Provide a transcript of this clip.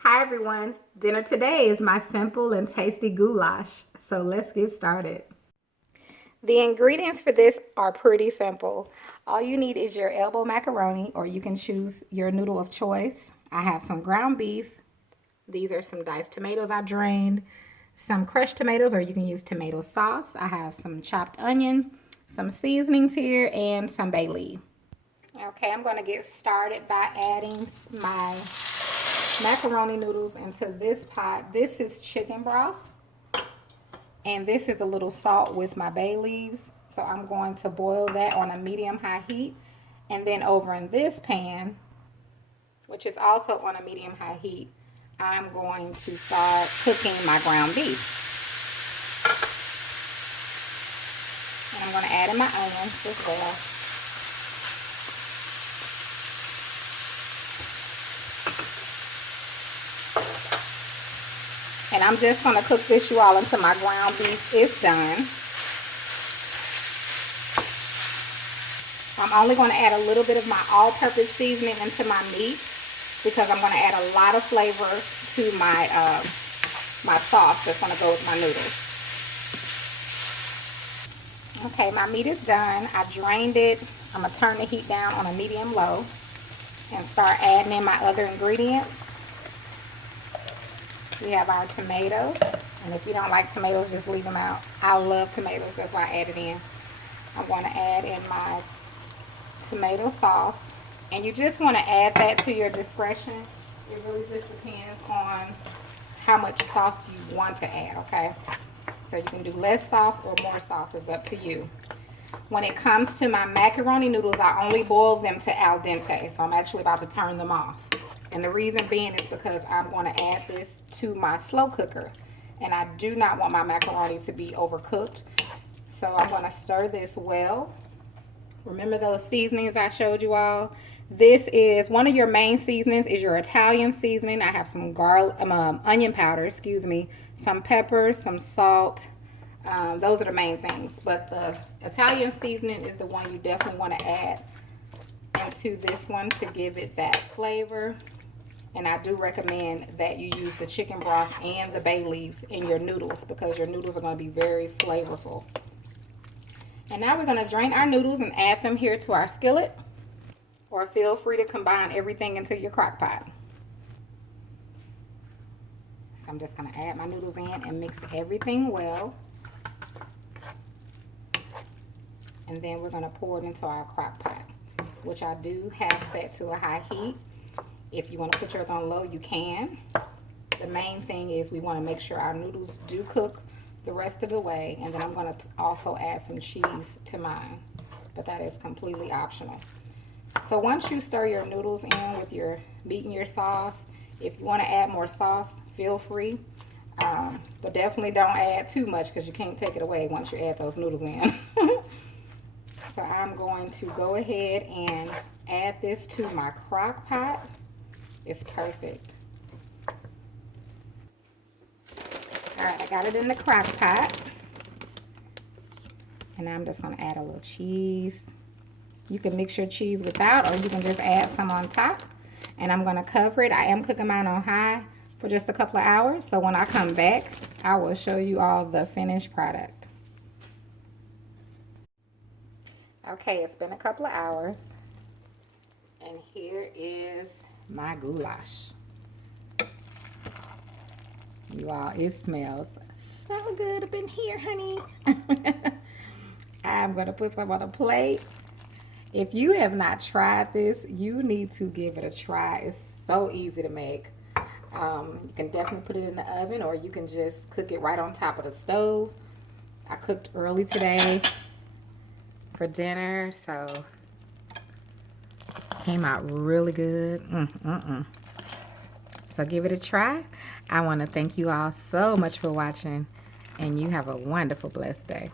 Hi everyone, dinner today is my simple and tasty goulash, so let's get started. The ingredients for this are pretty simple. All you need is your elbow macaroni, or you can choose your noodle of choice. I have some ground beef. These are some diced tomatoes I drained, some crushed tomatoes, or you can use tomato sauce. I have some chopped onion, some seasonings here, and some bay leaf. Okay, I'm going to get started by adding my macaroni noodles into this pot. This is chicken broth, and this is a little salt with my bay leaves. So I'm going to boil that on a medium-high heat, and then over in this pan, which is also on a medium-high heat, I'm going to start cooking my ground beef. And I'm going to add in my onions as well. And I'm just going to cook this, you all, until my ground beef is done. I'm only going to add a little bit of my all-purpose seasoning into my meat because I'm going to add a lot of flavor to my my sauce that's going to go with my noodles. Okay, my meat is done. I drained it. I'm going to turn the heat down on a medium-low and start adding in my other ingredients. We have our tomatoes, and if you don't like tomatoes, just leave them out. I love tomatoes, that's why I added in. I'm going to add in my tomato sauce, and you just want to add that to your discretion. It really just depends on how much sauce you want to add, okay? So you can do less sauce or more sauce, it's up to you. When it comes to my macaroni noodles, I only boil them to al dente, so I'm actually about to turn them off. And the reason being is because I'm going to add this to my slow cooker. And I do not want my macaroni to be overcooked. So I'm going to stir this well. Remember those seasonings I showed you all? This is one of your main seasonings is your Italian seasoning. I have some onion powder, some pepper, some salt. Those are the main things. But the Italian seasoning is the one you definitely want to add into this one to give it that flavor. And I do recommend that you use the chicken broth and the bay leaves in your noodles because your noodles are going to be very flavorful. And now we're going to drain our noodles and add them here to our skillet. Or feel free to combine everything into your crock pot. So I'm just going to add my noodles in and mix everything well. And then we're going to pour it into our crock pot, which I do have set to a high heat. If you want to put yours on low, you can. The main thing is we want to make sure our noodles do cook the rest of the way. And then I'm going to also add some cheese to mine. But that is completely optional. So once you stir your noodles in with your meat and your sauce, if you want to add more sauce, feel free. But definitely don't add too much because you can't take it away once you add those noodles in. So I'm going to go ahead and add this to my crock pot. It's perfect. All right, I got it in the crock pot. And I'm just going to add a little cheese. You can mix your cheese without, or you can just add some on top. And I'm going to cover it. I am cooking mine on high for just a couple of hours. So when I come back, I will show you all the finished product. Okay, it's been a couple of hours. And here is my goulash. You all, it smells so good up in here, honey. I'm going to put some on a plate. If you have not tried this, you need to give it a try. It's so easy to make. You can definitely put it in the oven, or you can just cook it right on top of the stove. I cooked early today for dinner, so came out really good. So give it a try. I want to thank you all so much for watching, and you have a wonderful, blessed day.